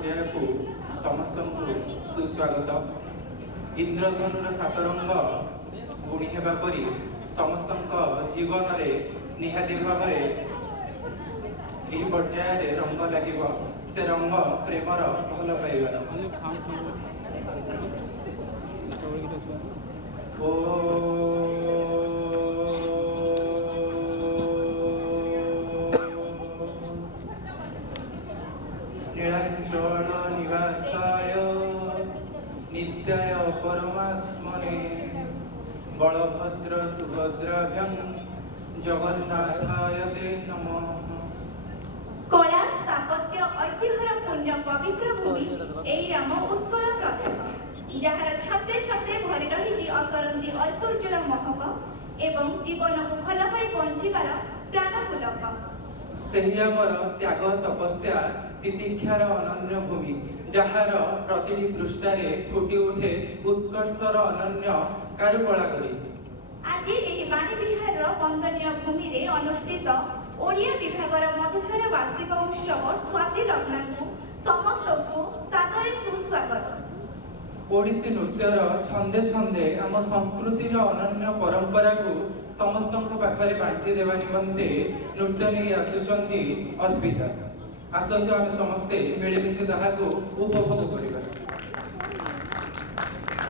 पर्याय को समस्त सुस्वागत। इंद्रधनुर सातरंग गुणी हेबा परी समस्त जीवन में निहाती भाव पर्याय रंग लगे से रंग प्रेमर भल पाइबार। नीलांचल निवासाय नित्याय परमात्मने बलभद्र सुभद्राभ्यां जगन्नाथाय ते नमः। कला स्थापत्य ऐतिह्यर पुण्य पवित्र भूमि एई राम उत्कल प्रदेश जहार छत्रे छत्रे भरी रही असरंती ऐश्वर्यर महक एवं जीवन को भल पाई बंचिबार प्राणपुलक। सेही आमर त्याग तपस्या तितिक्षार अनन्य भूमि जहार प्रतिटी पृष्ठारे फुटी उठे उत्कर्षर अनन्य कारुकला करी। आज एही बाणी विहार वंदनीय भूमि रे अनुष्ठित ओडिया विभागर मधुकर वार्षिक उत्सव स्वाति लग्न को समस्त को सादरे सुस्वागत। ओडिसी नृत्यर छंदे छंदे आम संस्कृतिर अनन्य परंपरा को समस्त पाखरे बांटी देवा निमंते नृत्य नहीं आसुचंती अर्पिता। आसतु आम समस्ते मिलमिशि ताहाको उपभोग करिबा।